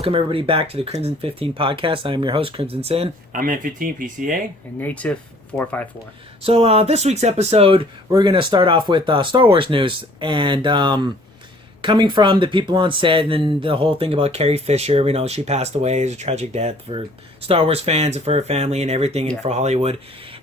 Welcome everybody back to the Crimsonn15 podcast. I am your host, Crimsonn15. I'm N15 PCA. And Native 454. So this week's episode, we're going to start off with Star Wars news. And coming from the people on set and then the whole thing about Carrie Fisher, you know, she passed away. It was a tragic death for Star Wars fans and for her family and everything and for Hollywood.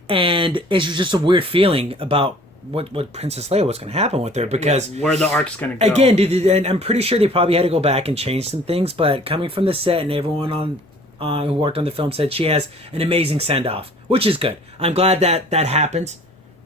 And it's just a weird feeling about what Princess Leia was going to happen with her, because where the arc's going to go. Again, and I'm pretty sure they probably had to go back and change some things, but coming from the set and everyone on who worked on the film said she has an amazing send-off, which is good. I'm glad that happens,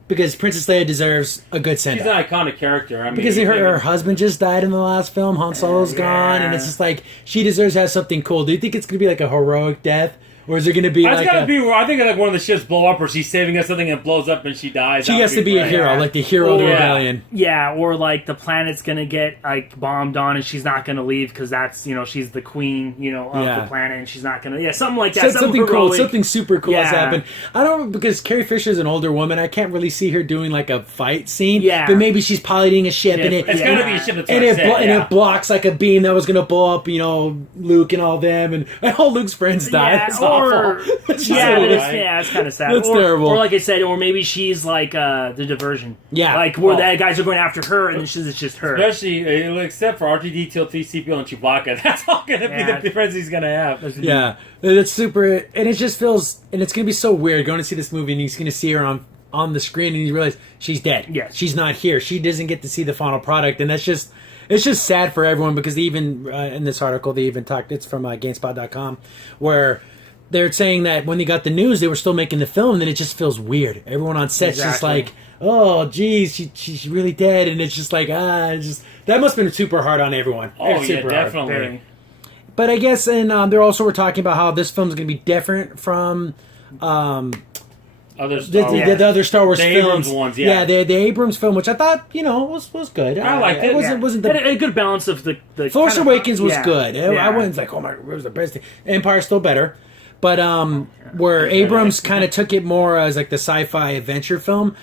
because Princess Leia deserves a good send-off. She's an iconic character. I mean, because her husband just died in the last film, Han Solo's gone, and it's just like, she deserves to have something cool. Do you think it's going to be like a heroic death? Or is it going to be like I think like one of the ships blow up, or she's saving us something and it blows up and she dies. She has to be a hero, like the hero of the rebellion. Yeah, or like the planet's going to get like bombed on and she's not going to leave because that's, you know, she's the queen, of the planet, and she's not going to, something like that. Something cool, something super cool has happened. I don't know, because Carrie Fisher's an older woman, I can't really see her doing like a fight scene. Yeah. But maybe she's piloting a ship and it's going to be a ship that's it blocks like a beam that was going to blow up, Luke and all them, and all Luke's friends die. It's awful. It's kind of sad. That's terrible. Or like I said, or maybe she's like the diversion. Yeah. Like where the guys are going after her and it's just her. Especially, except for R2-D2, 3CPO, and Chewbacca. That's all going to be the difference he's going to have. Yeah. It's super, and it just feels, and it's going to be so weird going to see this movie and he's going to see her on the screen and you realize she's dead. Yes. She's not here. She doesn't get to see the final product, and that's just... It's just sad for everyone, because even in this article, they even talked, it's from GameSpot.com, where they're saying that when they got the news, they were still making the film, and then it just feels weird. Everyone on set's just like, oh, geez, she's really dead, and it's just like, that must have been super hard on everyone. Oh, yeah, definitely. But I guess, and they also were talking about how this film's going to be different from... the other Star Wars films. Abrams ones, the Abrams film, which I thought, was good. I liked it. It wasn't a good balance of the Force Awakens was good. I wasn't like, oh my, it was the best thing. Empire's still better. But where Abrams kind of took it more as like the sci-fi adventure film,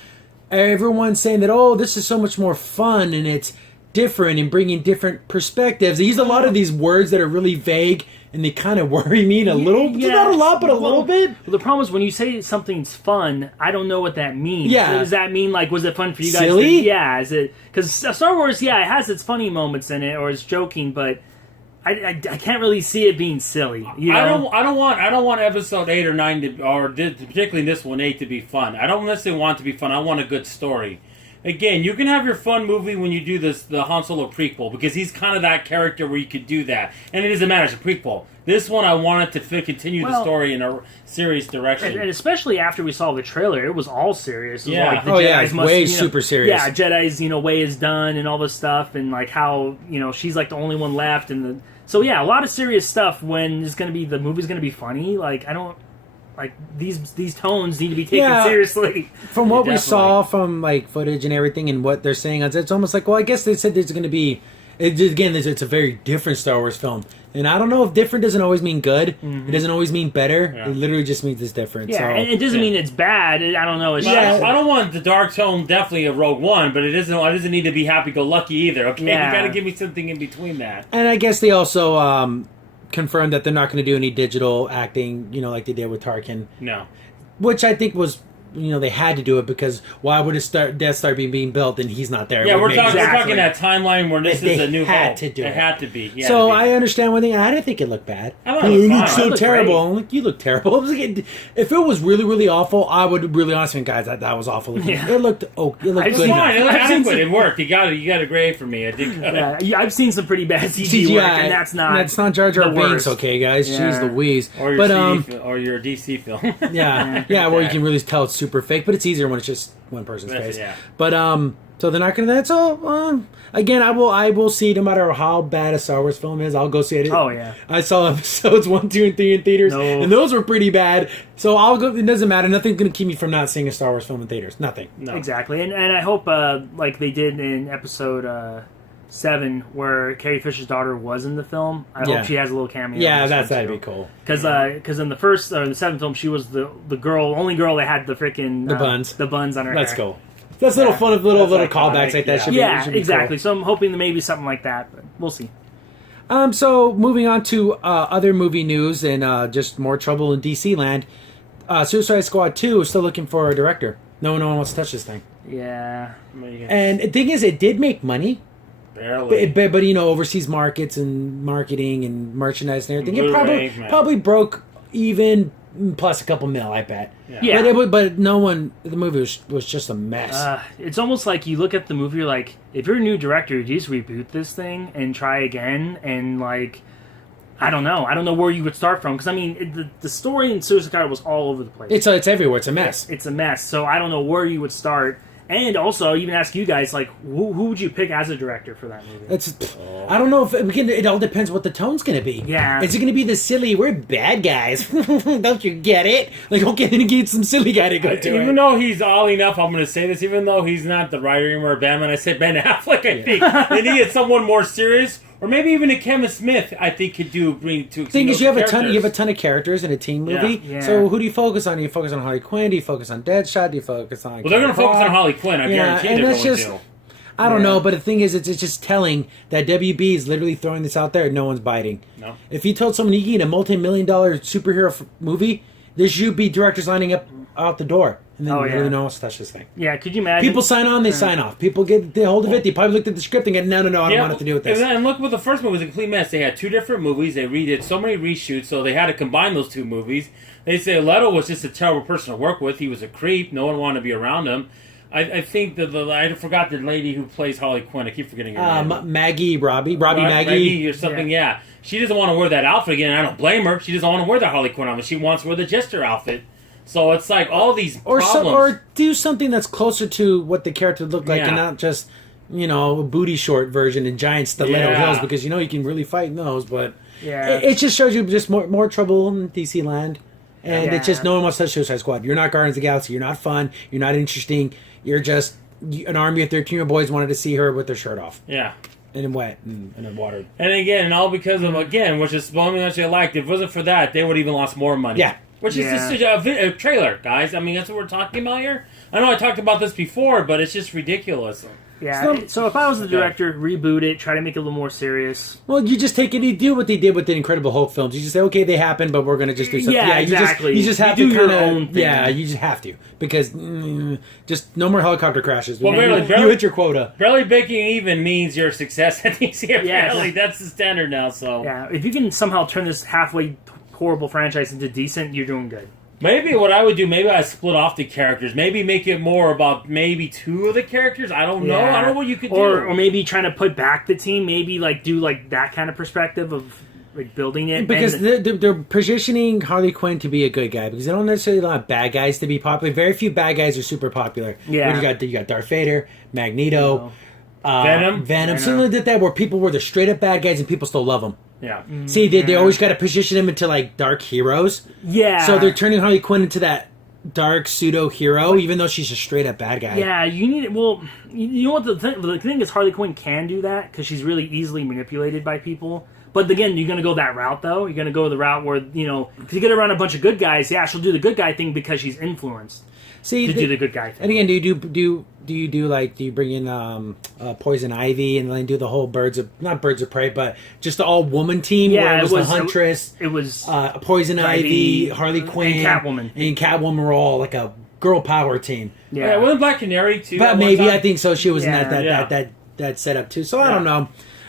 everyone's saying that, oh, this is so much more fun and it's different and bringing different perspectives. They use a lot of these words that are really vague, and they kind of worry me a little. Not a lot, but a little bit. Well, the problem is when you say something's fun, I don't know what that means. Yeah. Does that mean, like, was it fun for you guys? Silly? Is it... Because Star Wars, it has its funny moments in it, or it's joking, but I can't really see it being silly. I don't want episode 8 or 9 particularly this one 8 to be fun. I don't necessarily want it to be fun. I want a good story. Again, you can have your fun movie when you do the Han Solo prequel, because he's kind of that character where you could do that, and it doesn't matter, it's a prequel. This one, I wanted to continue the story in a serious direction, and especially after we saw the trailer, it was all serious. It was like the Jedi's way super serious. Yeah, Jedi's way is done and all this stuff, and like how she's like the only one left, and so a lot of serious stuff. When the movie's gonna be funny, like I don't. Like, these tones need to be taken seriously. From what we saw from, like, footage and everything and what they're saying, it's almost like, well, I guess they said there's going to be... Again, it's a very different Star Wars film. And I don't know if different doesn't always mean good. Mm-hmm. It doesn't always mean better. Yeah. It literally just means it's different. Yeah, and it doesn't mean it's bad. I don't know. I don't want the dark tone definitely of Rogue One, but it doesn't need to be happy-go-lucky either, okay? You got to give me something in between that. And I guess they also... confirmed that they're not going to do any digital acting, like they did with Tarkin. No. Which I think was, they had to do it, because why would Death Star be being built and he's not there? Yeah, we're talking that timeline where this is a new had to do it. It had to be. Yeah, so I understand one thing. I didn't think it looked bad. It looked so terrible. I'm like, you look terrible. I was like, if it was really, really awful, I would really honestly, guys, that was awful. Yeah. It looked good. It was fine. It looked adequate. It worked. You got a grade for me. I did. I've seen some pretty bad CGI work, and that's not Jar Jar Binks, okay, guys. Yeah. Jeez Louise. Or your DC film. Where you can really tell it's super fake, but it's easier when it's just one person's face. Yeah. But so they're not gonna. That's all. Again, I will see, no matter how bad a Star Wars film is, I'll go see it. Oh yeah. I saw episodes 1, 2, and 3 in theaters, and those were pretty bad. So I'll go. It doesn't matter. Nothing's gonna keep me from not seeing a Star Wars film in theaters. Nothing. No. Exactly. And I hope like they did in episode 7, where Carrie Fisher's daughter was in the film. I hope she has a little cameo. Yeah, that'd be cool. Because in the first or the 7th film, she was the only girl that had the freaking the buns on her hair. That's cool. That's little fun, little callbacks like that. Should be exactly. cool. So I'm hoping that maybe something like that, but we'll see. So moving on to other movie news and just more trouble in DC land. Suicide Squad 2 is still looking for a director. No one wants to touch this thing. Yeah. And the thing is, it did make money. Barely. But overseas markets and marketing and merchandise and everything, Blu-ray, it probably broke even plus a couple mil, I bet. Yeah. But no one, the movie was just a mess. It's almost like you look at the movie, you're like, if you're a new director, you just reboot this thing and try again, and like, I don't know where you would start from, because I mean, the story in Suicide Squad was all over the place. It's everywhere. It's a mess. It's a mess. So I don't know where you would start. And also, even ask you guys, like, who would you pick as a director for that movie? I don't know if it all depends what the tone's going to be. Yeah. Is it going to be the silly, we're bad guys? Don't you get it? Like, okay, then get some silly guy to go to it. Even though he's all enough, I'm going to say this, even though he's not the writer anymore, Batman, I said Ben Affleck, I think. They needed someone more serious. Or maybe even a Kevin Smith, I think, could bring to. The thing is, you have a ton of characters in a teen movie. Yeah. So who do you focus on? Do you focus on Harley Quinn? Do you focus on Deadshot? Do you focus on? Well, they're going to focus on Harley Quinn. I guarantee they're going to. I don't know, but the thing is, it's just telling that WB is literally throwing this out there and no one's biting. No. If you told someone you can get a multi-million-dollar superhero movie, there should be directors lining up out the door. And then really no one else touch this thing. Yeah, could you imagine? People sign on, they sign off. People get the hold of it, they probably looked at the script and go, no, I don't want it to do with this. And look, with the first movie, it was a complete mess. They had two different movies. They redid so many reshoots, so they had to combine those two movies. They say Leto was just a terrible person to work with. He was a creep. No one wanted to be around him. I think that I forgot the lady who plays Harley Quinn. I keep forgetting her name. Maggie. Maggie or something, yeah. She doesn't want to wear that outfit again. I don't blame her. She doesn't want to wear the Harley Quinn outfit. She wants to wear the Jester outfit. So it's like all these problems. Or do something that's closer to what the character looked like and not just, a booty short version and giant stiletto heels, because you can really fight in those. But it just shows you just more trouble in DC land. And it's just no one wants to touch Suicide Squad. You're not Guardians of the Galaxy. You're not fun. You're not interesting. You're just an army of 13-year-old boys wanted to see her with their shirt off. Yeah. And wet and watered. And again, all because of, which is one thing that I liked. If it wasn't for that, they would have even lost more money. Yeah. Which is just a trailer, guys. I mean, that's what we're talking about here. I know I talked about this before, but it's just ridiculous. Yeah, so if I was the director, reboot it, try to make it a little more serious. Well, you just take it, you do what they did with the Incredible Hulk films. You just say, okay, they happened, but we're going to just do something. Yeah, exactly. You just have to do your own thing. Yeah, you just have to. Because just no more helicopter crashes. Well, you hit your quota. Barely breaking even means you're a success at DC, apparently. That's the standard now, so. Yeah, if you can somehow turn this halfway horrible franchise into decent, you're doing good. Maybe what I would do, I'd split off the characters. Maybe make it more about maybe two of the characters. I don't know. I don't know what you could do. Or maybe trying to put back the team. Maybe do that kind of perspective of building it. Because they're positioning Harley Quinn to be a good guy. Because they don't necessarily want bad guys to be popular. Very few bad guys are super popular. Yeah. You got Darth Vader, Magneto, Venom. Similar did that where people were the straight up bad guys and people still love them. Yeah. See, they always got to position them into dark heroes. Yeah. So they're turning Harley Quinn into that dark pseudo hero, even though she's a straight up bad guy. Yeah, you need it. Well, you know what the thing is, Harley Quinn can do that because she's really easily manipulated by people. But again, you're going to go that route though. You're going to go the route where because you get around a bunch of good guys. Yeah, she'll do the good guy thing because she's influenced. See, to do the good guy thing. And again, do you bring in Poison Ivy and then do the whole not Birds of Prey, but just the all woman team? Yeah, where it was the Huntress. It was Poison Ivy, Harley Quinn, and Catwoman were all like a girl power team. Yeah, wasn't Black Canary too? But maybe I think so. She was in that setup too. So I don't know.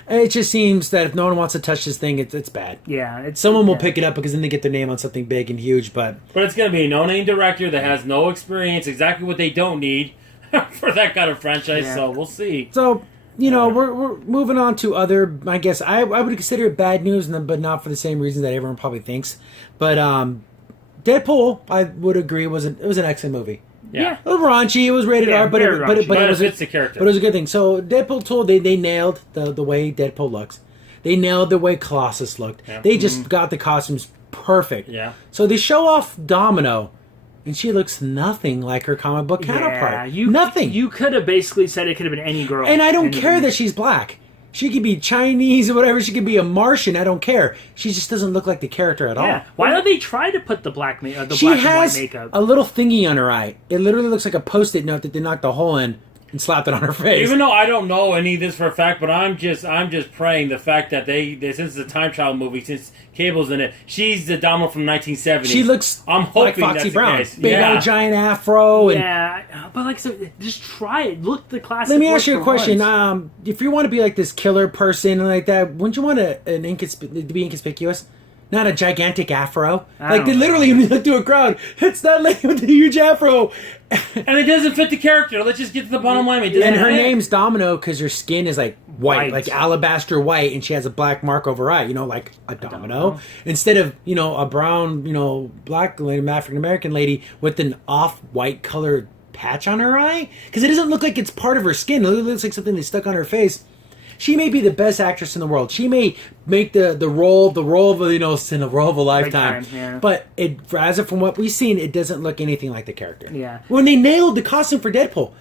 It just seems that if no one wants to touch this thing, it's bad. Yeah, someone will pick it up because then they get their name on something big and huge. But it's going to be a no-name director that has no experience, exactly what they don't need for that kind of franchise. Yeah. So we'll see. So we're moving on to other. I guess I would consider it bad news, but not for the same reason that everyone probably thinks. But Deadpool, I would agree, it was an excellent movie. Yeah. It was raunchy. It was rated R, but it fits the character. But it was a good thing. So Deadpool 2, they nailed the way Deadpool looks. They nailed the way Colossus looked. Yeah. They just got the costumes perfect. Yeah. So they show off Domino, and she looks nothing like her comic book counterpart. Nothing. You could have basically said it could have been any girl. And I don't care that she's black. She could be Chinese or whatever. She could be a Martian. I don't care. She just doesn't look like the character at all. Why don't they try to put the black and white makeup? She has a little thingy on her eye. It literally looks like a Post-it note that they knocked a hole in. and slapped it on her face. Even though I don't know any of this for a fact, but I'm just praying the fact that they since it's a time travel movie, since Cable's in it, she's the Domino from 1970. She looks I'm hoping like Foxy that's Brown. the case. Big old giant afro. And but like so, just try it. Look the classic. let me ask you a question. Once. If you want to be like this killer person like that, wouldn't you want to be inconspicuous? Not a gigantic afro. Like they literally when you look to a crowd, it's that lady with the huge afro. And it doesn't fit the character. Let's just get to the bottom line. And her name's Domino because her skin is like white, like alabaster white, and she has a black mark over her eye, like a domino. Instead of, a brown, black lady, African American lady with an off-white colored patch on her eye. Because it doesn't look like it's part of her skin. It looks like something they stuck on her face. She may be the best actress in the world. She may make the role of in the role of a lifetime. Yeah. But as of from what we've seen, it doesn't look anything like the character. Yeah. When they nailed the costume for Deadpool,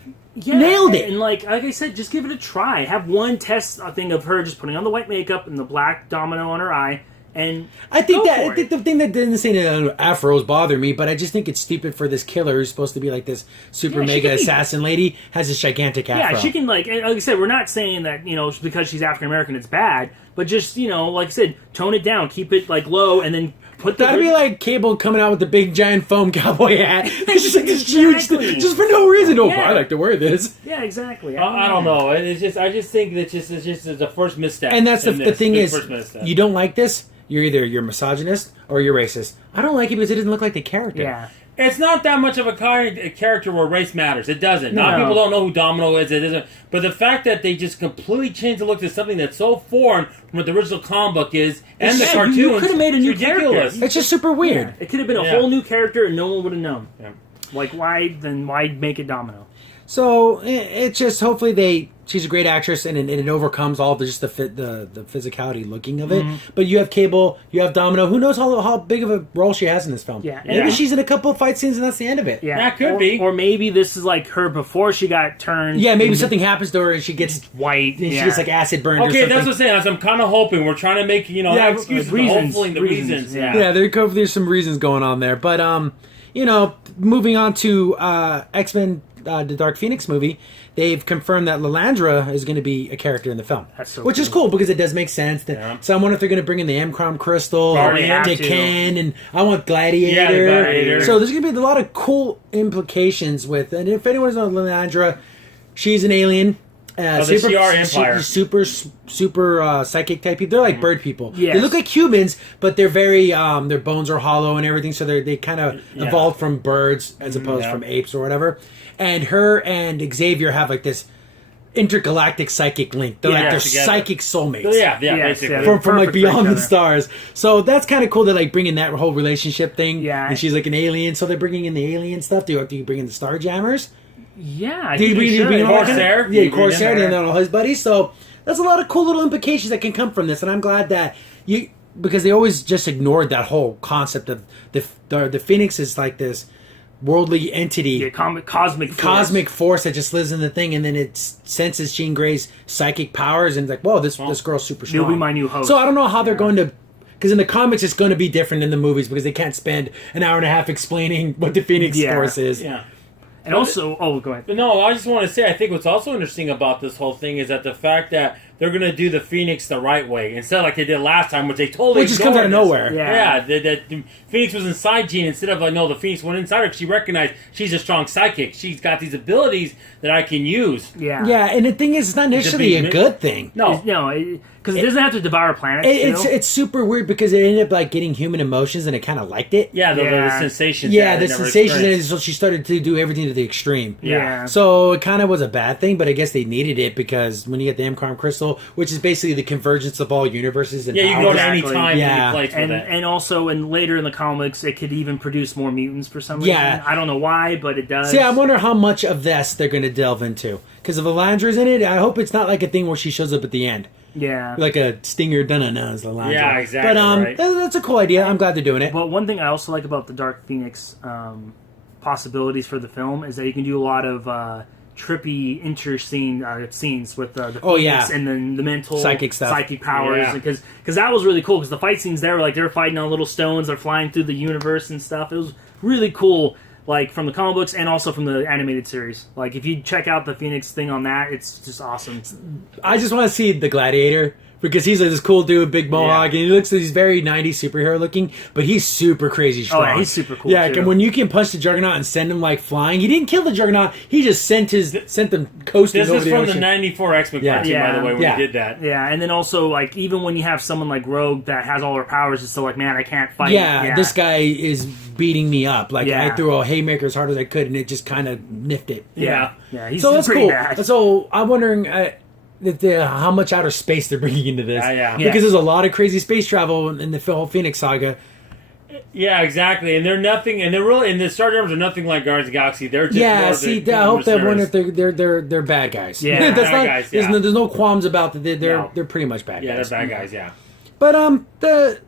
nailed it. And like I said, just give it a try. Have one test thing of her just putting on the white makeup and the black domino on her eye. And I think the thing that didn't say that afros bother me, but I just think it's stupid for this killer who's supposed to be like this super mega assassin lady has this gigantic afro. Yeah, she can like I said, we're not saying that because she's African American it's bad, but just like I said, tone it down, keep it like low, and then that'd be like Cable coming out with the big giant foam cowboy hat. It's just like this huge thing, just for no reason. I like to wear this. Yeah, exactly. I don't know. It's just I just think that it's just the first misstep. And that's the thing is, you don't like this. You're misogynist or you're racist. I don't like it because it doesn't look like the character. Yeah. It's not that much of a character where race matters. It doesn't. No. Not people don't know who Domino is. It isn't. But the fact that they just completely changed the look to something that's so foreign from what the original comic book is and the cartoons. You could have made a new ridiculous. character. It's just super weird. Yeah. It could have been a whole new character and no one would have known. Yeah. Like why make it Domino? So it's just hopefully she's a great actress and it overcomes all the physicality looking of it. Mm-hmm. But you have Cable, you have Domino. Who knows how big of a role she has in this film? Yeah, maybe she's in a couple of fight scenes and that's the end of it. Yeah, that could be. Or maybe this is like her before she got turned. Yeah, maybe something happens to her and she gets white. And she gets like acid burned. Okay, or something. that's what I'm saying. I'm kind of hoping we're trying to make excuses, but hopefully the reasons. Yeah, there's some reasons going on there. But moving on to X-Men. The Dark Phoenix movie, they've confirmed that Lilandra is going to be a character in the film, which is cool because it does make sense. So I wonder if they're going to bring in the M-Crom Crystal, Ken, and I want Gladiator. Yeah, Gladiator. So there's going to be a lot of cool implications with. And if anyone's on Lilandra, she's an alien. The CR Empire. Super psychic type people. They're like bird people. Yes. They look like humans, but they're very, their bones are hollow and everything, so they kind of evolved from birds as opposed from apes or whatever. And her and Xavier have like this intergalactic psychic link. They're they're psychic soulmates. Basically. From like beyond the stars. So that's kind of cool to like bring in that whole relationship thing. Yeah. And she's like an alien, so they're bringing in the alien stuff. Do you bring in the Starjammers? Yeah, I think you should. Corsair? Yeah, Corsair and then all his buddies. So that's a lot of cool little implications that can come from this, and I'm glad that because they always just ignored that whole concept of the Phoenix is like this worldly entity, cosmic force that just lives in the thing, and then it senses Jean Grey's psychic powers, and it's like, whoa, this girl's super strong. You'll be my new host. So I don't know how they're going to. Because in the comics, it's going to be different than the movies because they can't spend an hour and a half explaining what the Phoenix Force is. Yeah. And also, go ahead. No, I just want to say, I think what's also interesting about this whole thing is that the fact that they're going to do the Phoenix the right way instead of like they did last time, which they totally just comes out of nowhere. Yeah, the Phoenix was inside Jean instead of like, no, the Phoenix went inside her because she recognized she's a strong psychic. She's got these abilities that I can use. Yeah. Yeah, and the thing is, it's not necessarily a good thing. No, because it doesn't have to devour planets. It's super weird because it ended up like getting human emotions and it kind of liked it. Yeah, the sensations. Yeah, the sensations, and so she started to do everything to the extreme. Yeah. So it kind of was a bad thing, but I guess they needed it because when you get the M-Crom Crystal, which is basically the convergence of all universes and you can go to any time and place with it. And also, later in the comics, it could even produce more mutants for some reason. Yeah. I don't know why, but it does. See, I wonder how much of this they're going to delve into. Because if Lilandra's in it, I hope it's not like a thing where she shows up at the end. Yeah. Like a stinger dun-dun-dun is Lilandra. Yeah, exactly. But that's a cool idea. I'm glad they're doing it. But one thing I also like about the Dark Phoenix possibilities for the film is that you can do a lot of trippy interscene scenes with the Phoenix and then the mental psychic stuff, psychic powers, because that was really cool. Because the fight scenes there were like they were fighting on little stones, they're flying through the universe and stuff. It was really cool. like from the comic books and also from the animated series. Like if you check out the Phoenix thing on that, it's just awesome. I just want to see the Gladiator. Because he's like this cool dude, big mohawk, and he's very 90s superhero looking, but he's super crazy strong. Oh, yeah, he's super cool. Yeah, too. and when you can punch the Juggernaut and send him like flying, he didn't kill the Juggernaut. He just sent them coasting over the ocean. This is from the '94 X-Men cartoon, by the way, when he did that. Yeah, and then also like even when you have someone like Rogue that has all her powers, it's still like, man, I can't fight. Yeah, this guy is beating me up. Like I threw a haymaker as hard as I could, and it just kind of nipped it. Yeah, he's so that's pretty cool. bad. So I'm wondering. How much outer space they're bringing into this. Because there's a lot of crazy space travel in the whole Phoenix saga. Yeah, exactly. And they're nothing, and they're really, and the Star Germs are nothing like Guardians of the Galaxy. They're just I hope that one if they're bad guys. Yeah, guys. There's no qualms about that. They're pretty much bad guys. Yeah, they're bad guys. Yeah. But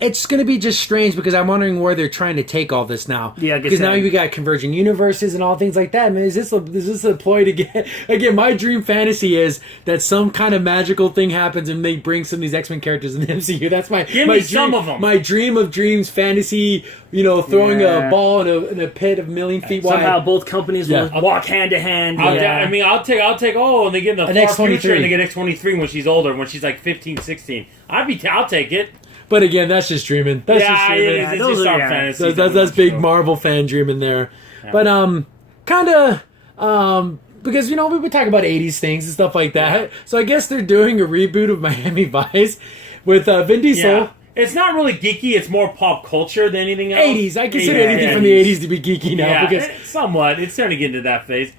it's going to be just strange because I'm wondering where they're trying to take all this now. Yeah, because now you got converging universes and all things like that. I mean, is this a ploy to get? Again, my dream fantasy is that some kind of magical thing happens and they bring some of these X-Men characters in the MCU. That's my some of them. My dream of dreams fantasy. Throwing a ball in a pit of a million feet wide. Somehow both companies will walk hand to hand. I'll take. Oh, and they get in the far future and they get X-23 when she's older, when she's like 15, 16. I'll take it. But again, that's just dreaming. That's just dreaming. It's just our fantasy. That's big Marvel fan dreaming there. Yeah. But kind of because we were talking about 80s things and stuff like that. Yeah. So I guess they're doing a reboot of Miami Vice with Vin Diesel. Yeah. It's not really geeky. It's more pop culture than anything else. 80s. I consider anything from the 80s to be geeky now. Yeah, because somewhat. It's starting to get into that phase.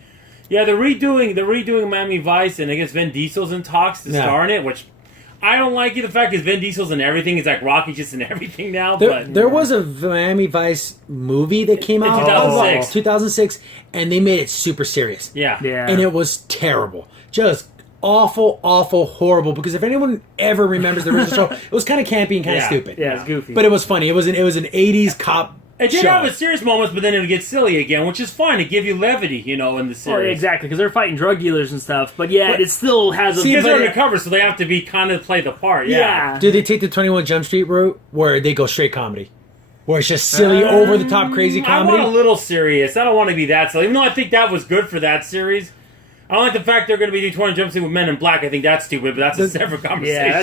Yeah, they're redoing Miami Vice, and I guess Vin Diesel's in talks to star in it, which I don't like the fact is Vin Diesel's in everything. It's like Rocky's just in everything now. There was a Miami Vice movie that came out in 2006, and they made it super serious. Yeah. And it was terrible. Just awful, horrible. Because if anyone ever remembers the original show, it was kind of campy and kind of stupid. Yeah, it was goofy. But it was funny. It was an 80s cop. It did have its serious moments, but then it would get silly again, which is fine. It give you levity, in the series. Well, exactly, because they're fighting drug dealers and stuff. But it still has a... Because they're undercover, so they have to be kind of play the part. Yeah. Did they take the 21 Jump Street route, where they go straight comedy? Where it's just silly, over-the-top, crazy comedy? I want a little serious. I don't want to be that silly. Even though I think that was good for that series. I don't like the fact they're going to be doing 20 Jump Street with Men in Black. I think that's stupid, but that's a separate conversation. Yeah,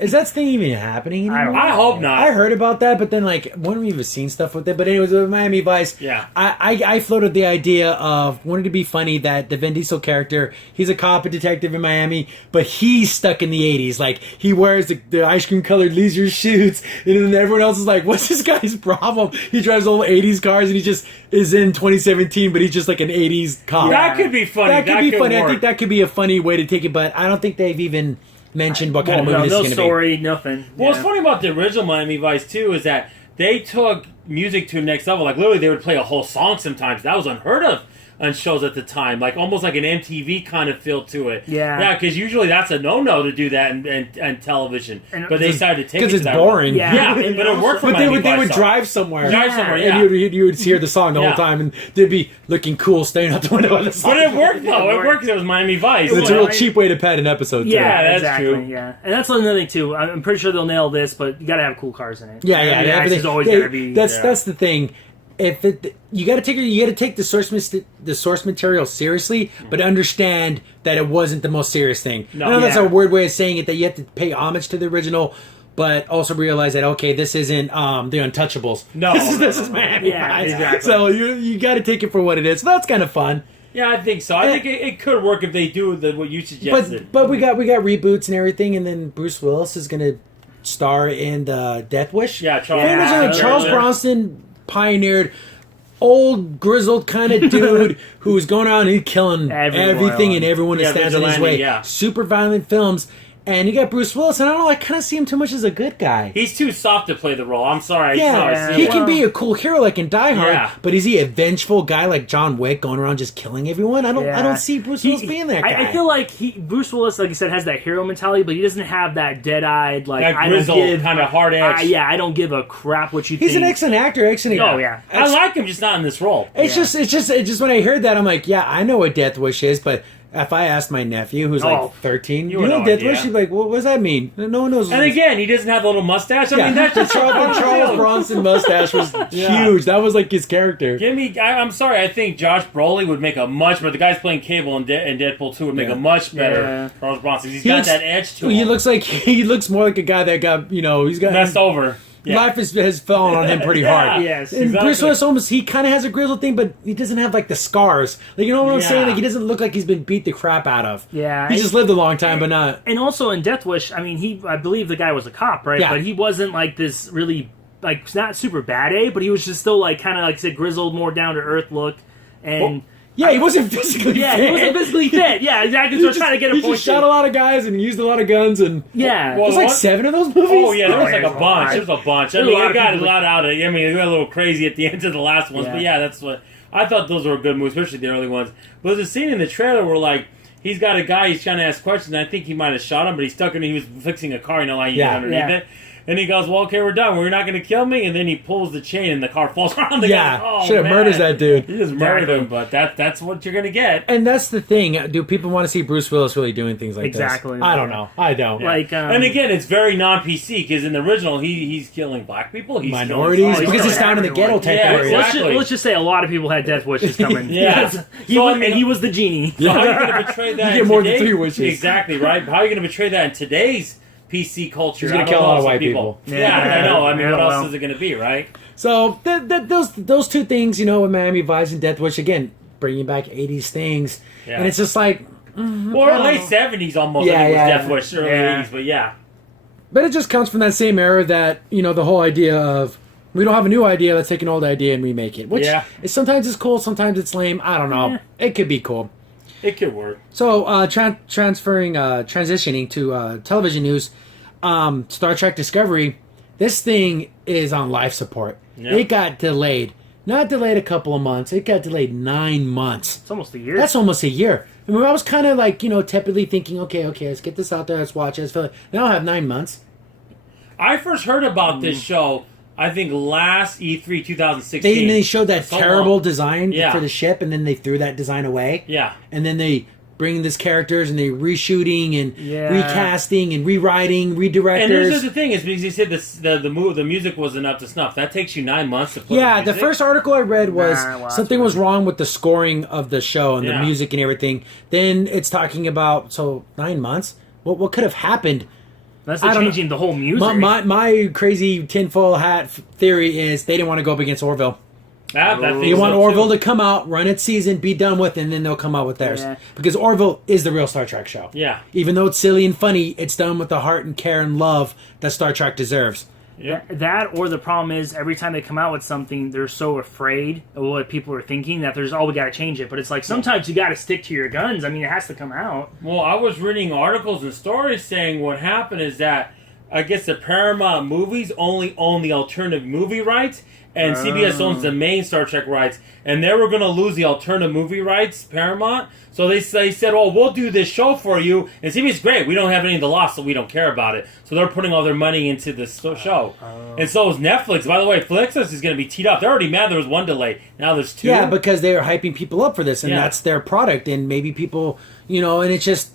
is that thing even happening anymore? I hope not. I heard about that, but then when we've seen stuff with it. But anyways, with Miami Vice, I floated the idea of wanting to be funny that the Vin Diesel character, he's a cop, a detective in Miami, but he's stuck in the 80s. Like, he wears the ice cream colored leisure suits, and then everyone else is like, what's this guy's problem? He drives old 80s cars, and he just is in 2017, but he's just like an 80s cop. That could be funny. That could be funny. Work. I think that could be a funny way to take it, but I don't think they've even mentioned what kind of movie this is going to be. No story, nothing. Well, what's funny about the original Miami Vice, too, is that they took music to the next level. Like, literally, they would play a whole song sometimes. That was unheard of on shows at the time. Like, almost like an MTV kind of feel to it. Yeah, because usually that's a no-no to do that in television. But they decided to take it because it's boring. Yeah, but it worked for But they would drive somewhere. Yeah. And you would hear the song the whole time, and they'd be looking cool staring out the window of the song. But it worked, though. It worked because it was Miami Vice. It's a real cheap way to pad an episode, too. Yeah, that's true. Yeah, and that's another thing, too. I'm pretty sure they'll nail this, but you got to have cool cars in it. Yeah. Everything's always going to be... That's the thing. You got to take the source material seriously, but understand that it wasn't the most serious thing. I know that's a weird way of saying it, that you have to pay homage to the original, but also realize that this isn't the Untouchables. No, this is Miami Vice. Exactly. So you got to take it for what it is. So that's kind of fun. Yeah, I think so. I think it could work if they do what you suggested. But we got reboots and everything, and then Bruce Willis is going to star in Death Wish. Yeah, Charles Bronson pioneered old grizzled kind of dude who's going around and killing everything and everyone that stands in his way. Yeah. Super violent films. And you got Bruce Willis, and I don't know, I kind of see him too much as a good guy. He's too soft to play the role. I'm sorry. He can be a cool hero like in Die Hard, but is he a vengeful guy like John Wick going around just killing everyone? I don't see Bruce Willis being that guy. I feel like Bruce Willis, like you said, has that hero mentality, but he doesn't have that dead-eyed, like, that grizzled, kind of hard edge. I don't give a crap what you think. He's an excellent actor, excellent. Oh yeah, I like him, just not in this role. It's just when I heard that, I'm like, yeah, I know what Death Wish is, but if I asked my nephew, who's Oh, like 13, you you would know know Death idea. Wish? He'd be like, what does that mean? No one knows. And again, he doesn't have the little mustache. I mean, that's the just Charles Bronson mustache was huge. That was like his character. I'm sorry. I think Josh Brolin would make a much better. The guys playing Cable and Deadpool 2 would make a much better Charles Bronson. He's got that edge to him. He looks more like a guy that got he's got messed over. Yeah. Life has fallen on him pretty hard. Yes, and exactly. Bruce Willis almost he kind of has a grizzled thing, but he doesn't have like the scars. Like you know what I'm saying? Like he doesn't look like he's been beat the crap out of. Yeah, he just lived a long time, but not. And also in Death Wish, I mean, I believe the guy was a cop, right? Yeah. But he wasn't like this really like not super bad but he was just still like kind of like I said grizzled, more down to earth look, and. Yeah, he wasn't physically fit. Yeah, he wasn't physically fit. Yeah, exactly. So trying to get a He point. just shot a lot of guys and used a lot of guns and Yeah. there's like 7 of those movies. Oh yeah, there was like a there's a bunch. lot. There was a bunch. I There were mean, a lot it of got a people lot out of it. I mean, it got a little crazy at the end of the last ones, but yeah, that's what I thought. Those were good movies, especially the early ones. But there's a scene in the trailer where like he's got a guy he's trying to ask questions. And I think he might have shot him, but he's stuck in. He was fixing a car. You know, like you get underneath it. And he goes, well, okay, we're done. We're not going to kill me. And then he pulls the chain and the car falls around. The guy. Oh, should have murders that dude. He just murdered him, but that's what you're going to get. And that's the thing. Do people want to see Bruce Willis really doing things like Exactly. this? I don't know. I don't. Like, and again, it's very non-PC because in the original, he's killing black people. He's minorities. killing, Because it's down in the ghetto type Yeah, area. exactly. Let's just say a lot of people had death wishes coming. Yeah. And he was the genie. So how are you going to portray that? You get more than 3 wishes. Exactly right. How are you going to portray that in today's PC culture? He's going to kill a lot of white people. Yeah, I know. I mean, what well. else is it going to be, right? So those 2 things, with Miami Vice and Death Wish, again, bringing back 80s things. Yeah. And it's just like... Or late 70s almost. I think it was Death Wish, early 80s, but yeah. But it just comes from that same era that, the whole idea of, we don't have a new idea, let's take an old idea and remake it. Which is sometimes it's cool, sometimes it's lame. I don't know. It could be cool. It could work. So, transitioning to television news, Star Trek Discovery, this thing is on life support. Yep. It got delayed. Not delayed a couple of months. It got delayed 9 months. It's almost a year. That's almost a year. I mean, I was kind of like, tepidly thinking, okay, let's get this out there, let's watch it. Now I have 9 months. I first heard about this show, I think, last E3 2016. They showed that terrible design for the ship, and then they threw that design away. Yeah. And then they bring these characters, and they reshooting, and recasting, and rewriting, redirectors. And here's the thing, is because he said the music wasn't up to snuff. That takes you 9 months to put the first article I read was something was wrong with the scoring of the show and the music and everything. Then it's talking about, 9 months? What could have happened? That's changing the whole music. My crazy tinfoil hat theory is they didn't want to go up against Orville. They want Orville to come out, run its season, be done with, and then they'll come out with theirs. Yeah. Because Orville is the real Star Trek show. Yeah. Even though it's silly and funny, it's done with the heart and care and love that Star Trek deserves. Yeah. That or the problem is every time they come out with something, they're so afraid of what people are thinking that there's we got to change it. But it's like sometimes you got to stick to your guns. I mean, it has to come out. Well, I was reading articles and stories saying what happened is that I guess the Paramount movies only own the alternative movie rights, and CBS owns the main Star Trek rights, and they were going to lose the alternative movie rights, Paramount. So they said, "Oh, we'll do this show for you." And CBS, great, we don't have any of the loss, so we don't care about it. So they're putting all their money into this show. And so is Netflix. By the way, Netflix is going to be teed up. They're already mad there was 1 delay. Now there's 2. Yeah, because they are hyping people up for this, and that's their product. And maybe people, and it's just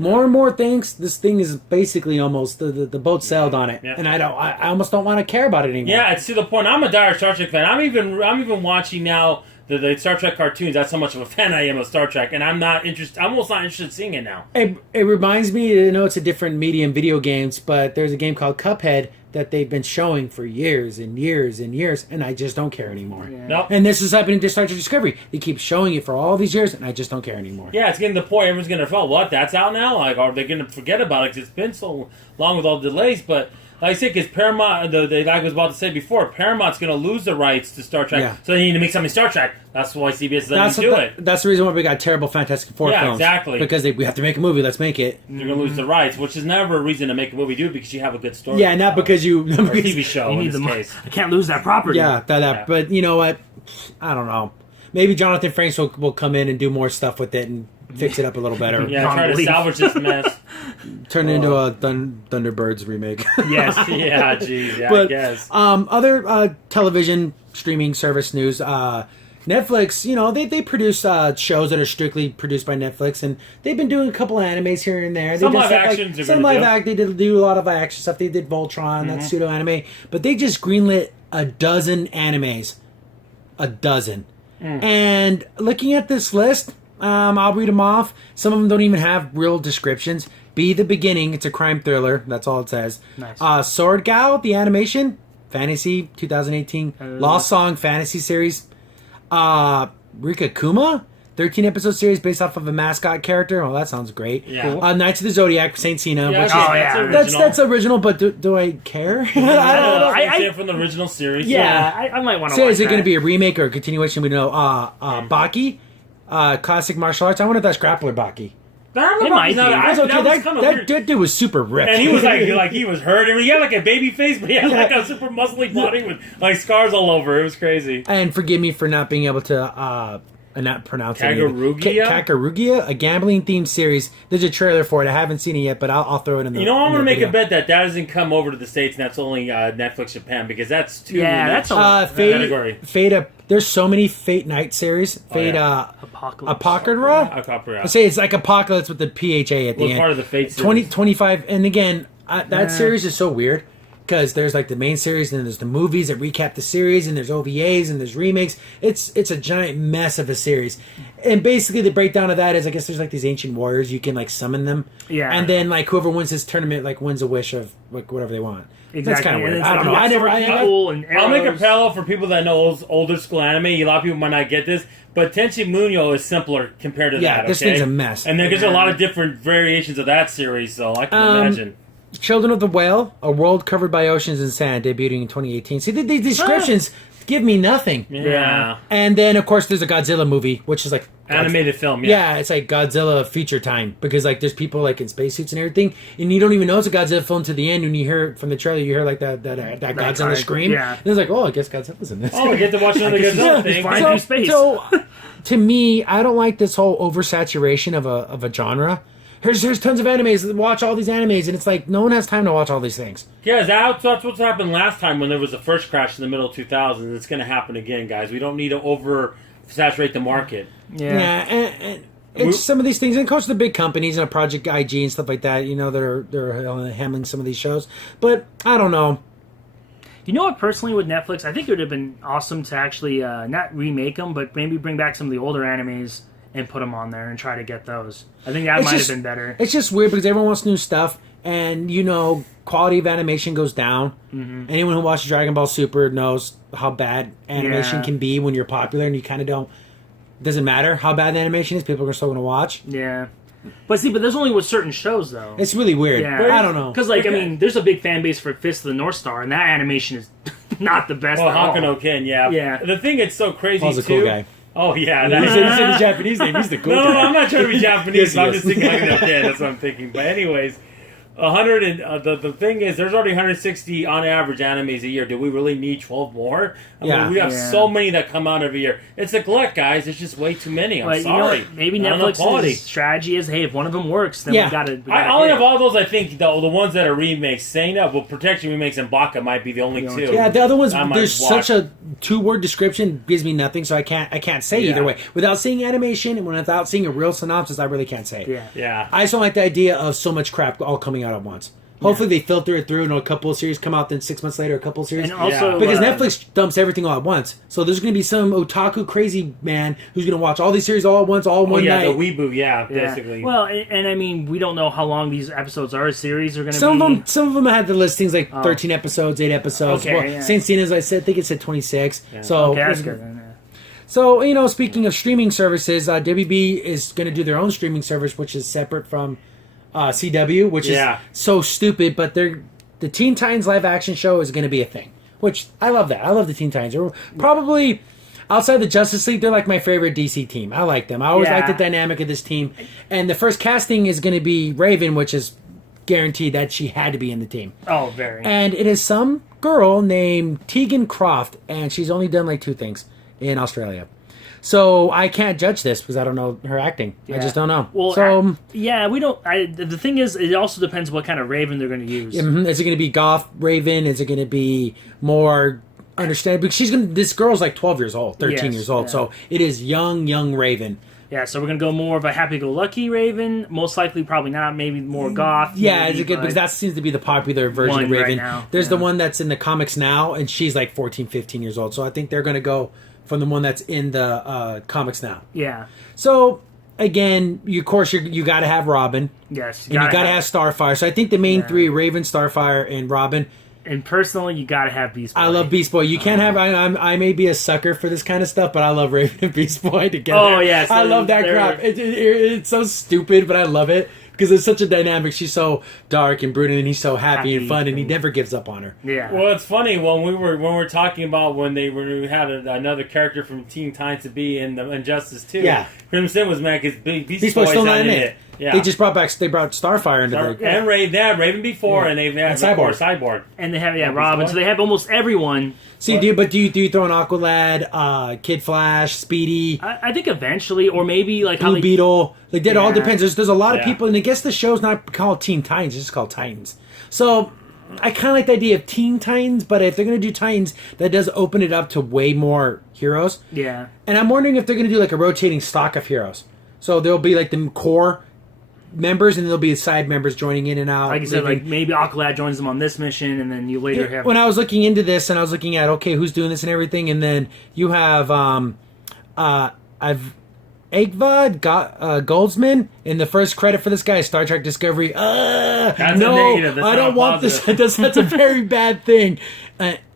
more and more things. This thing is basically almost the boat sailed on it, and I almost don't want to care about it anymore. Yeah, it's to the point. I'm a dire Star Trek fan. I'm even watching now the Star Trek cartoons. That's how much of a fan I am of Star Trek, and I'm not interested. I'm almost not interested in seeing it now. It reminds me. It's a different medium, video games, but there's a game called Cuphead that they've been showing for years and years and years, and I just don't care anymore. Yeah. Nope. And this is happening to Star Trek Discovery. They keep showing it for all these years, and I just don't care anymore. Yeah, it's getting to the point everyone's going to feel, what, that's out now? Like, are they going to forget about it? Because it's been so long with all the delays. But like I said, because Paramount, like I was about to say before, Paramount's going to lose the rights to Star Trek. Yeah. So they need to make something Star Trek. That's why CBS is letting them do it. That's the reason why we got terrible Fantastic Four films. Exactly. Because we have to make a movie, let's make it. You're going to lose the rights, which is never a reason to make a movie, do it because you have a good story. Yeah, not because you... or a TV show in this case. I can't lose that property. Yeah, but you know what? I don't know. Maybe Jonathan Frakes will come in and do more stuff with it and fix it up a little better. Yeah, try to salvage this mess. Turn it into a Thunderbirds remake. Yes. Yeah, geez. Yeah, but, I guess. Other television streaming service news. Netflix, you know, they produce shows that are strictly produced by Netflix, and they've been doing a couple of animes here and there. Some live actions. They did do a lot of action stuff. They did Voltron, that's pseudo anime, but they just greenlit a dozen animes, a dozen. And looking at this list, I'll read them off. Some of them don't even have real descriptions. Be the Beginning, it's a crime thriller. That's all it says. Nice. Sword Gal, the animation, fantasy, 2018. Lost Song, fantasy series. Rika Kuma, 13-episode series based off of a mascot character. Oh, that sounds great. Yeah. Cool. Knights of the Zodiac, Saint Sina. Yeah, Which that's original, but do I care? I don't know. I see it from the original series. Yeah, I might want to So watch is it that. going to be a remake or a continuation? We don't know. Baki, classic martial arts. I wonder if that's Grappler Baki. It might be. That dude was super ripped. And he was like he was hurt. I mean, he had like a baby face, but he had like a super muscly body with like scars all over. It was crazy. And forgive me for not being able to not pronounce it. Kakarugia? A gambling-themed series. There's a trailer for it. I haven't seen it yet, but I'll throw it in the. You know, I'm going to make a bet that doesn't come over to the States, and that's only Netflix Japan, because that's too. Yeah, that's a category. There's so many Fate Night series. Fate Apocrypha. I say it's like Apocalypse with the PHA at the end. Part of the Fate series. 25, and again, that series is so weird. Because there's like the main series, and then there's the movies that recap the series, and there's OVAs, and there's remakes. It's a giant mess of a series. And basically the breakdown of that is, I guess there's like these ancient warriors, you can like summon them. Yeah. And then like whoever wins this tournament like wins a wish of like whatever they want. Exactly. That's kind of weird. I don't know. I'll make a parallel for people that know older school anime. A lot of people might not get this, but Tenchi Muyo is simpler compared to that. Yeah, this thing's a mess. And there's a lot of different variations of that series, so I can imagine. Children of the Whale, a world covered by oceans and sand, debuting in 2018. See, the descriptions give me nothing. Yeah. And then, of course, there's a Godzilla movie, which is like... Animated film, yeah. it's like Godzilla feature time. Because, like, there's people, like, in spacesuits and everything, and you don't even know it's a Godzilla film to the end. When you hear from the trailer, you hear, like, that Godzilla scream. Yeah. And it's like, oh, I guess Godzilla's in this. Oh, we get to watch another Godzilla thing. So, to me, I don't like this whole oversaturation of a genre. Here's tons of animes. Watch all these animes, and it's like no one has time to watch all these things. Yeah, that's what happened last time when there was the first crash in the middle of 2000. It's going to happen again, guys. We don't need to oversaturate the market. Yeah, and it's some of these things, and of course the big companies and Project IG and stuff like that. You know, they're handling some of these shows, but I don't know. You know what? Personally, with Netflix, I think it would have been awesome to actually not remake them, but maybe bring back some of the older animes and put them on there and try to get those. I think that might have been better. It's just weird because everyone wants new stuff, and you know, quality of animation goes down. Mm-hmm. Anyone who watches Dragon Ball Super knows how bad animation can be when you're popular, and you kind of don't. Doesn't matter how bad the animation is; people are still going to watch. Yeah, but there's only with certain shows though. It's really weird. Yeah. I don't know because, like, I mean, there's a big fan base for Fist of the North Star, and that animation is not the best. Well, Hakuno Ken, yeah. The thing that's so crazy Paul's a cool guy. Oh, yeah. He said the Japanese name. He's the cool guy. No, I'm not trying to be Japanese. I'm just thinking like that. Yeah, that's what I'm thinking. But anyways, 100 and the thing is, there's already 160 on average animes a year. Do we really need 12 more? I mean, we have so many that come out every year. It's a glut, guys. There's just way too many. I'm sorry. You know, maybe Netflix's strategy is, hey, if one of them works, then we got to. I only have all those. I think the ones that are remakes. Saying that, well, Protection remakes and Baka might be the only two. Yeah, the other ones. There's such a 2-word description gives me nothing, so I can't say either way. Without seeing animation and without seeing a real synopsis, I really can't say it. Yeah. I just don't like the idea of so much crap all coming out at once. Hopefully they filter it through and a couple of series come out, then 6 months later a couple of series. And also, because Netflix dumps everything all at once. So there's going to be some otaku crazy man who's going to watch all these series all at once, all in one night. The weeboo, basically. Well, and I mean, we don't know how long these episodes are. Series are going to be. Some of them had the listings like 13 episodes, 8 episodes. Saint Sina's, I think it said 26. Yeah. So that's good. So, you know, speaking of streaming services, WB is going to do their own streaming service, which is separate from CW, which is so stupid, but the Teen Titans live action show is going to be a thing, which I love that. I love the Teen Titans. They're probably outside the Justice League, they're like my favorite DC team. I like them. I always like the dynamic of this team. And the first casting is going to be Raven, which is guaranteed that she had to be in the team. Oh, very. And it is some girl named Tegan Croft, and she's only done like 2 things in Australia. So I can't judge this because I don't know her acting. I just don't know. Well, so we don't. The thing is, it also depends what kind of Raven they're going to use. Is it going to be goth Raven? Is it going to be more understand because this girl's like 12 years old, 13 years old, yeah. so it is young Raven. Yeah, so we're gonna go more of a happy-go-lucky Raven. Most likely, probably not. Maybe more goth. Yeah, maybe, because that seems to be the popular version of Raven. Right now. There's the one that's in the comics now, and she's like 14, 15 years old. So I think they're gonna go from the one that's in the comics now. Yeah. So again, of course, you got to have Robin. Yes. And you got to have Starfire. So I think the main three: Raven, Starfire, and Robin. And personally, you gotta have Beast Boy. I love Beast Boy. You can't have. I may be a sucker for this kind of stuff, but I love Raven and Beast Boy together. Oh yeah, so I love that crap. It's so stupid, but I love it because it's such a dynamic. She's so dark and brooding, and he's so happy and fun, and he never gives up on her. Yeah. Well, it's funny when we were talking about when we had another character from Teen Titans to be in the Injustice 2. Yeah. Crimson was mad because Beast Boy's Boy's still not not in in it. Yeah. They just brought Starfire into the... And Raven. They had Raven before, and they've had Cyborg. And they have Robin, so they have almost everyone. See, do you throw an Aqualad, Kid Flash, Speedy, I think eventually, or maybe like Blue Beetle? Like that all depends. There's a lot of Yeah. people, and I guess the show's not called Teen Titans; it's just called Titans. So I kind of like the idea of Teen Titans, but if they're going to do Titans, that does open it up to way more heroes. Yeah. And I'm wondering if they're going to do like a rotating stock of heroes. So there'll be like the core members, and there'll be side members joining in and out. Like you said, like maybe Aqualad joins them on this mission, and then you later have. When I was looking into this, and I was looking at who's doing this and everything, and then you have I've Egvad Goldsman in the first credit for this guy, Star Trek Discovery. That's a No, negative. That's I not don't want positive. this. That's a very bad thing.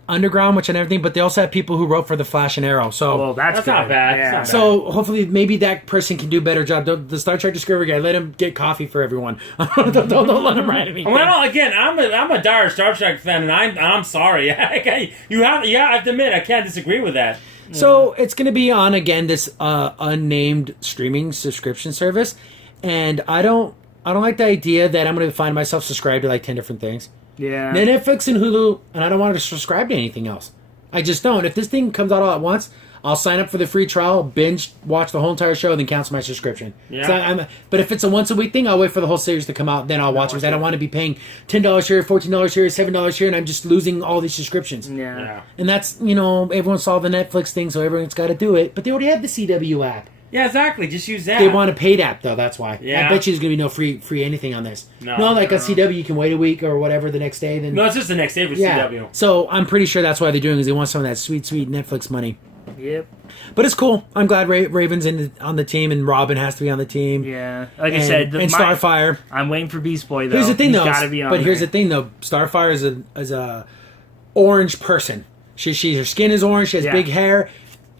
Underground, which and everything, but they also have people who wrote for the Flash and Arrow. So well, that's not good. bad. Yeah. That's not so hopefully, maybe that person can do a better job. The Star Trek Discovery guy, let him get coffee for everyone. don't let him write anything. Well, again, I'm a dire Star Trek fan, and I'm sorry. You have to admit, I can't disagree with that. So it's going to be on again this unnamed streaming subscription service, and I don't like the idea that I'm going to find myself subscribed to like 10 different things. Yeah. Then Netflix and Hulu, and I don't want to subscribe to anything else. I just don't. If this thing comes out all at once, I'll sign up for the free trial, binge, watch the whole entire show, then cancel my subscription. Yeah. But if it's a once a week thing, I'll wait for the whole series to come out, then I'll watch it. Because I don't want to be paying $10 here, $14 here, $7 here, and I'm just losing all these subscriptions. Yeah. And that's, everyone saw the Netflix thing, so everyone's got to do it. But they already have the CW app. Yeah, exactly. Just use that. They want a paid app, though, that's why. Yeah. I bet you there's going to be no free anything on this. No. Like on CW, you can wait a week or whatever the next day. Then No, it's just the next day for CW. So I'm pretty sure that's why they're doing it, is they want some of that sweet Netflix money. Yep. But it's cool. I'm glad Raven's on the team, and Robin has to be on the team. Yeah. Like I said, and Starfire. I'm waiting for Beast Boy, though. Here's the thing, He's though. gotta be on But here's there. the thing, though. Starfire is a orange person. Her skin is orange. She has big hair.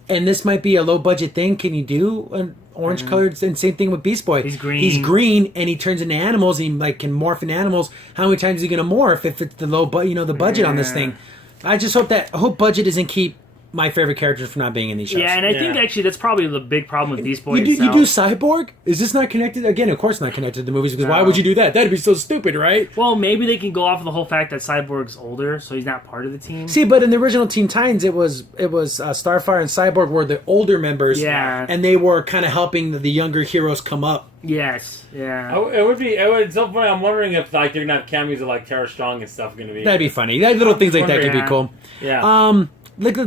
And this might be a low budget thing. Can you do an orange colored? And same thing with Beast Boy. He's green. He's green, and he turns into animals. He can morph into animals. How many times is he going to morph if it's the low, the budget on this thing? I just hope budget doesn't keep my favorite characters from not being in these shows. Yeah, and I think actually that's probably the big problem with Beast Boy You itself. do Cyborg? Is this not connected? Again, of course not connected to the movies, because why would you do that? That'd be so stupid, right? Well, maybe they can go off of the whole fact that Cyborg's older, so he's not part of the team. See, but in the original Teen Titans, it was Starfire and Cyborg were the older members, and they were kind of helping the younger heroes come up. Yes, yeah. It would so funny. I'm wondering if they're gonna have cameos of like Tara Strong and stuff gonna be. That'd be funny. Little things like that could be cool. Yeah.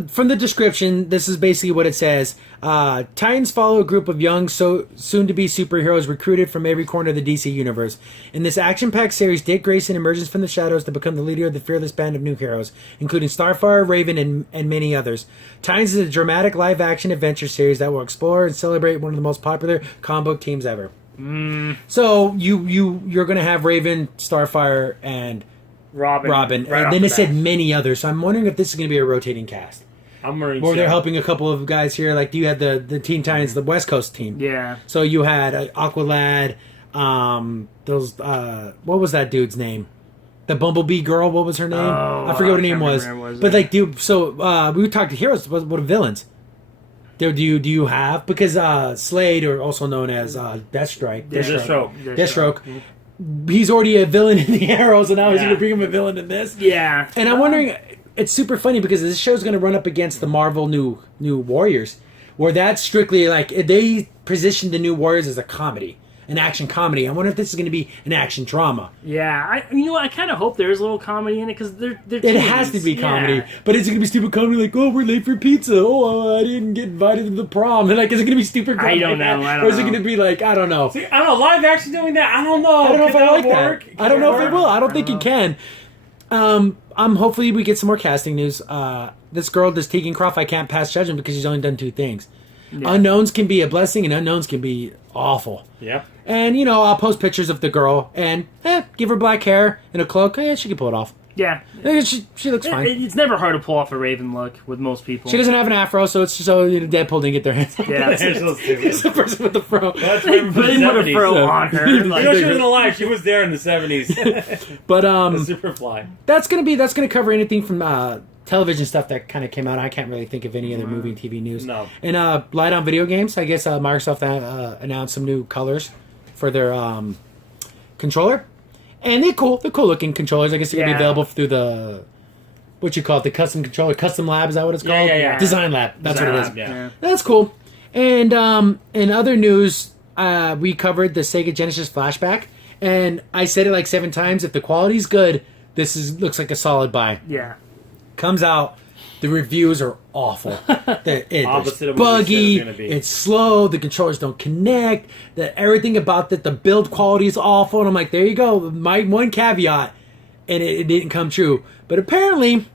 From the description, this is basically what it says. Titans follow a group of young, soon-to-be superheroes recruited from every corner of the DC universe. In this action-packed series, Dick Grayson emerges from the shadows to become the leader of the fearless band of new heroes, including Starfire, Raven, and many others. Titans is a dramatic live-action adventure series that will explore and celebrate one of the most popular comic book teams ever. So you're going to have Raven, Starfire, and Robin, right and then it said many others. So I'm wondering if this is going to be a rotating cast. I'm worried. Or they're helping a couple of guys here. Like you had the Teen Titans, the West Coast team. Yeah. So you had Aqualad. What was that dude's name? The Bumblebee girl. What was her name? I forget what her name was. But like, dude. So we talked to heroes. What are villains? Do you have, because Slade, or also known as Deathstroke. He's already a villain in the Arrows, and now he's going to bring him a villain in this. Yeah. And I'm wondering, it's super funny because this show's going to run up against the Marvel New Warriors, where that's strictly like they positioned the New Warriors as a comedy, an action comedy. I wonder if this is going to be an action drama. Yeah, I kind of hope there's a little comedy in it because they're it has to be comedy, but is it going to be stupid comedy like, oh, we're late for pizza, oh, I didn't get invited to the prom, and like, is it going to be stupid comedy? I don't know. Or is it going to be like, I don't know. See, I don't know, live action doing that, I don't know. I don't know if I like work? that. I don't know if it will. I don't think it can. Hopefully we get some more casting news. This girl, this Tegan Croft, I can't pass judgment because she's only done 2 things. Yeah. Unknowns can be a blessing, and unknowns can be awful. Yep. And, I'll post pictures of the girl, and give her black hair and a cloak. Yeah, she can pull it off. Yeah. She looks fine. It's never hard to pull off a Raven look with most people. She doesn't have an afro, so it's just so Deadpool didn't get their hands on it. Yeah. It's the person with the fro. They put a fro on her. Like, she wasn't alive. She was there in the 70s. But, Superfly. That's gonna cover anything from, television stuff that kind of came out. I can't really think of any other movie and TV news. No. And light on video games. I guess Microsoft announced some new colors for their controller, and they're cool. They're cool looking controllers. I guess they're gonna be available through the what you call it, the custom controller, custom lab. Is that what it's called? Yeah. Design lab. That's Design what it is. lab, yeah. That's cool. And in other news, we covered the Sega Genesis flashback, and I said it like 7 times. If the quality's good, looks like a solid buy. Yeah. Comes out, the reviews are awful. Opposite of what buggy. we said it was gonna be. It's slow. The controllers don't connect. Everything about the build quality is awful. And I'm like, there you go. My one caveat, and it didn't come true. But apparently,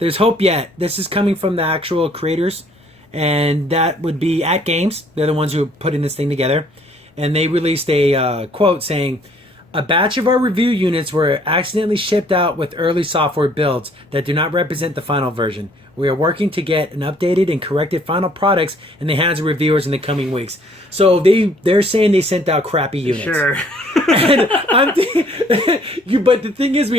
there's hope yet. This is coming from the actual creators, and that would be At Games. They're the ones who are putting this thing together, and they released a quote saying, "A batch of our review units were accidentally shipped out with early software builds that do not represent the final version. We are working to get an updated and corrected final products in the hands of reviewers in the coming weeks." So they're saying they sent out crappy units. Sure. And but the thing is,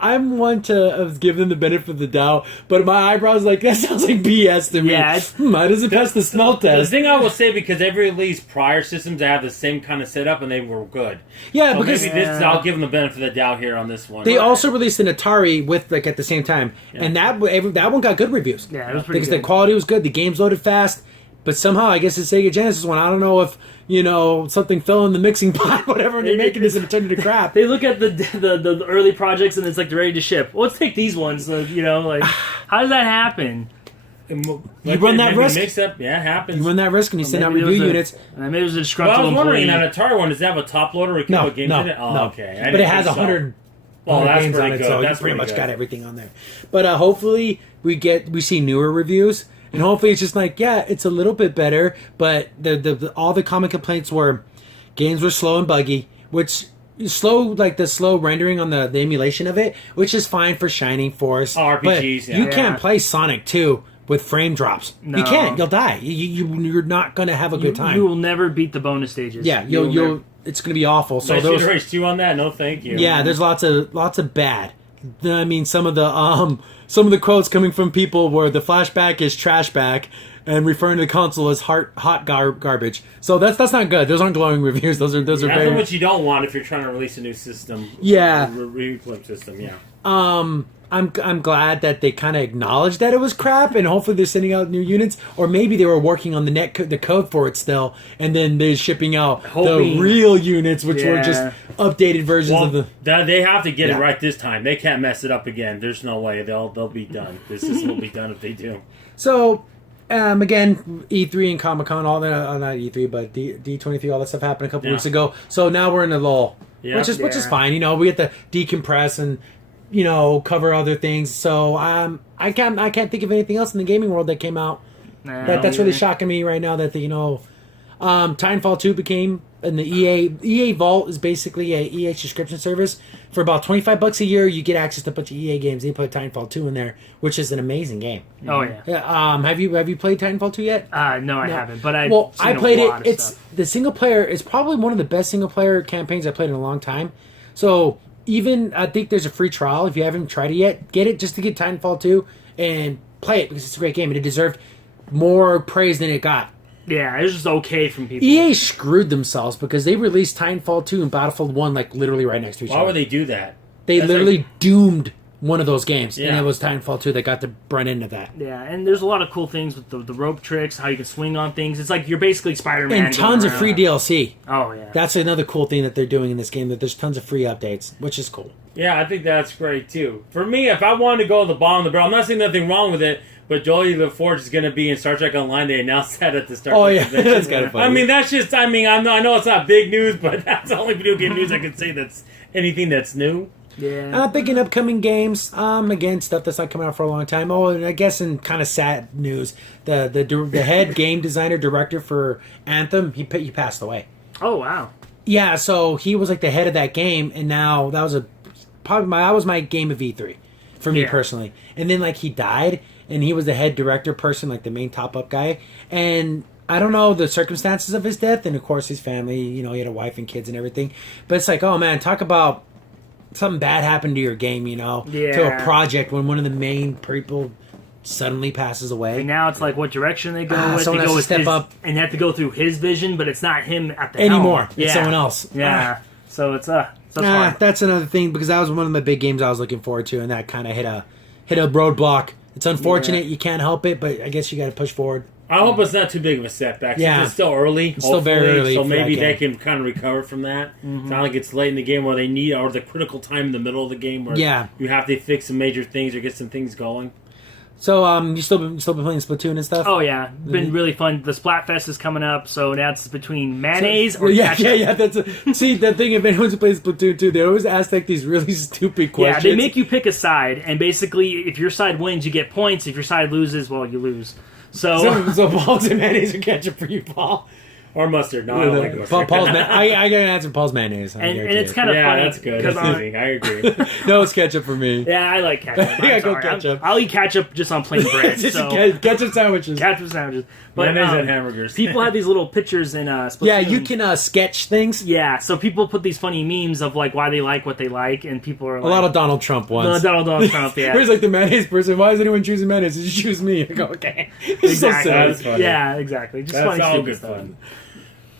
I'm one to give them the benefit of the doubt, but my eyebrows like, that sounds like BS to me. Yeah, How does it pass the smell test? The thing I will say, because they've released prior systems that have the same kind of setup and they were good. Yeah, So because maybe I'll give them the benefit of the doubt here on this one. they also released an Atari with at the same time, and that one got good reviews. Yeah, it was pretty because good. the quality was good, the games loaded fast, but somehow I guess the Sega Genesis one, I don't know if something fell in the mixing pot, whatever, and they're making this and it turned into crap. They look at the early projects and it's like they're ready to ship. Well, let's take these ones. How does that happen? You run that risk. Mix up, yeah, it happens. You run that risk and you send out review units. Maybe it was a Well, disgruntled I was wondering, employee. that Atari one, does it have a top loader or No, games no, in it? Oh, no. okay. But it has 100 that's games on pretty it, good. so That's you pretty much good. got everything on there. But hopefully we see newer reviews, and hopefully it's just like, yeah, it's a little bit better, but all the common complaints were games were slow and buggy, which slow, like the slow rendering on the emulation of it, which is fine for Shining Force. RPGs, but yeah. you can't play Sonic 2 with frame drops. No. You can't. You'll die. You're not going to have a good time. You will never beat the bonus stages. Yeah, you'll it's going to be awful. So Nice those, Race 2 on that? No, thank you. yeah, there's lots of bad. I mean, some of the quotes coming from people where the flashback is trashback and referring to the console as hot garbage. So that's not good. Those aren't glowing reviews. Those are That's very what you don't want if you're trying to release a new system. Yeah. Reflip system, yeah. I'm glad that they kind of acknowledged that it was crap, and hopefully they're sending out new units, or maybe they were working on the code for it still, and then they're shipping out the real units, which were just updated versions of the. They have to get it right this time. They can't mess it up again. There's no way they'll be done. This system will be done if they do. So. Again, E3 and Comic-Con, all that, not E3, but D23, all that stuff happened a couple weeks ago. So now we're in a lull, which is fine. We get to decompress and cover other things. So I can't think of anything else in the gaming world that came out. That's really shocking me right now. That Titanfall 2 became, and the EA Vault is basically a EA subscription service. For about $25 a year, you get access to a bunch of EA games. They put Titanfall 2 in there, which is an amazing game. Oh yeah. Have you played Titanfall 2 yet? No, I haven't. But I played it. It's the single player is probably one of the best single player campaigns I played in a long time. So even I think there's a free trial if you haven't tried it yet. Get it just to get Titanfall 2 and play it because it's a great game and it deserved more praise than it got. Yeah, it was just okay from people. EA screwed themselves because they released Titanfall 2 and Battlefield 1 like literally right next to each other. Why would they do that? They literally doomed one of those games, and Yeah. it was Titanfall 2 that got to run into that. Yeah, and there's a lot of cool things with the rope tricks, how you can swing on things. It's like you're basically Spider-Man. And tons of free DLC. Oh, yeah. That's another cool thing that they're doing in this game, that there's tons of free updates, which is cool. Yeah, I think that's great too. For me, if I wanted to go to the bottom of the barrel, I'm not saying nothing wrong with it, but Jolie LaForge is going to be in Star Trek Online. They announced that at the Star Trek convention. That's kind of funny. I mean, that's just, I know it's not big news, but that's the only video game news I can say that's anything that's new. Yeah. And I'm thinking upcoming games. Again, stuff that's not coming out for a long time. Oh, and I guess in kind of sad news, the head game designer director for Anthem, he passed away. Oh, wow. Yeah, so he was like the head of that game, and now that was my game of E3 for me personally. And then like he died, and he was the head director person, like the main top up guy. And I don't know the circumstances of his death, and of course his family. You know, he had a wife and kids and everything. But it's like, oh man, talk about something bad happened to your game, you know, to a project when one of the main people suddenly passes away. And now it's like what direction they go with. Someone they has go to with step up. and they have to go through his vision, but it's not him at the Anymore. helm. It's someone else. Yeah. So it's hard. That's another thing, because that was one of my big games I was looking forward to, and that kind of hit a roadblock. It's unfortunate, you can't help it, but I guess you got to push forward. I hope it's not too big of a setback. Yeah. It's still early. It's still very early So for maybe that they game. can kind of recover from that. It's not like it's late in the game where they need, or the critical time in the middle of the game where you have to fix some major things or get some things going. So, you still been playing Splatoon and stuff? Oh yeah, been really fun. The Splatfest is coming up, so now it's between mayonnaise or yeah. ketchup. See, the thing, if anyone's plays Splatoon 2, they always ask like these really stupid questions. Yeah, they make you pick a side, and basically, if your side wins, you get points. If your side loses, well, you lose. So Paul's and mayonnaise or ketchup for you, Paul? Or mustard. No, I don't like mustard. I got an answer. Paul's mayonnaise. And it's kind of funny. Yeah, that's good. That's easy. I agree. No, it's ketchup for me. Yeah, I like ketchup. Yeah, go ketchup. I'll eat ketchup just on plain bread. Just so. ketchup sandwiches. Ketchup sandwiches. But Mayonnaise and hamburgers. people have these little pictures in Splatoon. Yeah, you can sketch things. Yeah, so people put these funny memes of like why they like what they like, and people are like, A lot of Donald Trump ones. Donald Trump. Yeah, Where's like the mayonnaise person? Why is anyone choosing mayonnaise? Did you choose me? I go, okay. It's exactly. so silly. That's funny. Yeah, exactly. Just That's funny all stupid good stuff. fun.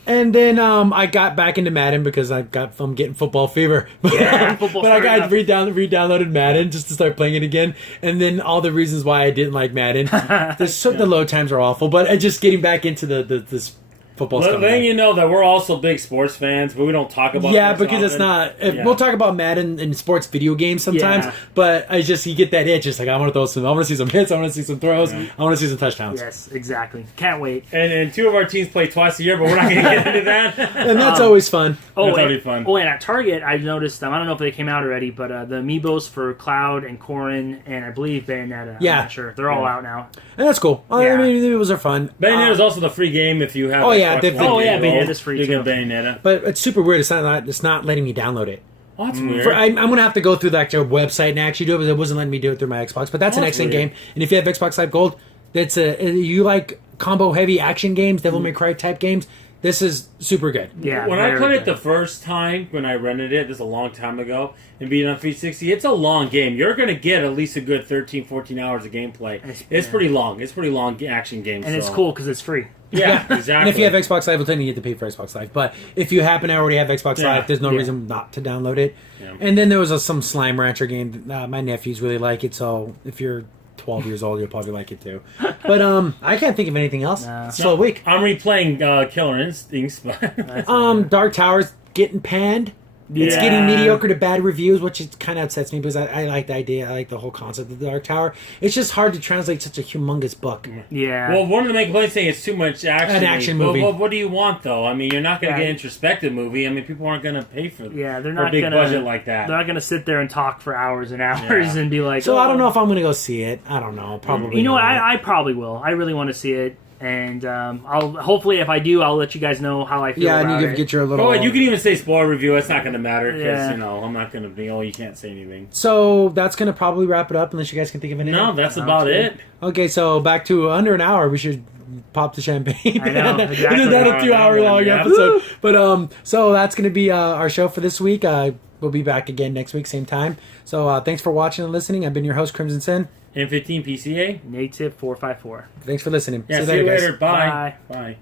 And then I got back into Madden because I'm getting football fever. Yeah, football but I got fever. re-downloaded Madden just to start playing it again. And then all the reasons why I didn't like Madden. The load times are awful, but just getting back into this football stuff. Letting you know that we're also big sports fans, but we don't talk about sports because it's often. not. We'll talk about Madden and sports video games sometimes, Yeah. but you get that itch. It's like I want to see some hits. I want to see some throws. I want to see some touchdowns. Yes, exactly. Can't wait. And two of our teams play twice a year, but we're not going to get into that. And that's always fun. That's already fun. Oh, and at Target, I've noticed, I don't know if they came out already, but the amiibos for Cloud and Corrin and I believe Bayonetta. Yeah. I'm not sure. They're all out now. And that's cool. I Yeah. mean, those are fun. Bayonetta is also the free game if you have. Oh, yeah, Xbox One. oh, yeah, You Bayonetta's free, You get too. Bayonetta. But it's super weird. It's not letting me download it. Oh, that's weird. I'm going to have to go through the actual website and actually do it, but it wasn't letting me do it through my Xbox. But that's an That's excellent weird. game. And if you have Xbox Live Gold, you like combo heavy action games, Devil May Cry type games, this is super good. Yeah. When I very played it good. the first time, when I rented it, this is a long time ago, and being on 360, it's a long game. You're going to get at least a good 13, 14 hours of gameplay. It's pretty long. It's pretty long action game. And it's cool because it's free. Yeah, exactly. And if you have Xbox Live, then you get to pay for Xbox Live. But if you happen to already have Xbox Yeah. Live, there's no Yeah. reason not to download it. Yeah. And then there was some Slime Rancher game. My nephews really like it, so if you're 12 years old, you'll probably like it too. But I can't think of anything else. No. It's still a week. I'm replaying Killer Instincts, but Dark Tower's getting panned. It's Yeah. getting mediocre to bad reviews, which it kind of upsets me because I like the idea. I like the whole concept of the Dark Tower. It's just hard to translate such a humongous book. Yeah. well, one of the main complaints saying it's too much action. An action movie. Well, what do you want though? I mean, you're not going to Yeah. get an introspective movie. I mean, people aren't going to pay for yeah, they're for a not big gonna budget like that. They're not gonna sit there and talk for hours and hours Yeah. and be like. So I don't "Oh." know if I'm going to go see it. I don't know. Probably. You know what? not. I probably will. I really want to see it, and I'll hopefully if I do, I'll let you guys know how I feel. Yeah, about and you it. can get your little. Oh, you can even say spoiler review. It's not going to matter because Yeah. I'm not going to be. Oh, you can't say anything. So that's going to probably wrap it up unless you guys can think of anything. No, that's Sounds about good. it. Okay, so back to under an hour. We should pop the champagne. I know, exactly. Isn't that a 2-hour long Yeah. episode? But so that's going to be our show for this week. We'll be back again next week, same time. So thanks for watching and listening. I've been your host, Crimsonn15. M15 PCA. Native 454. Thanks for listening. Yeah, see you guys. later. Bye. Bye. Bye.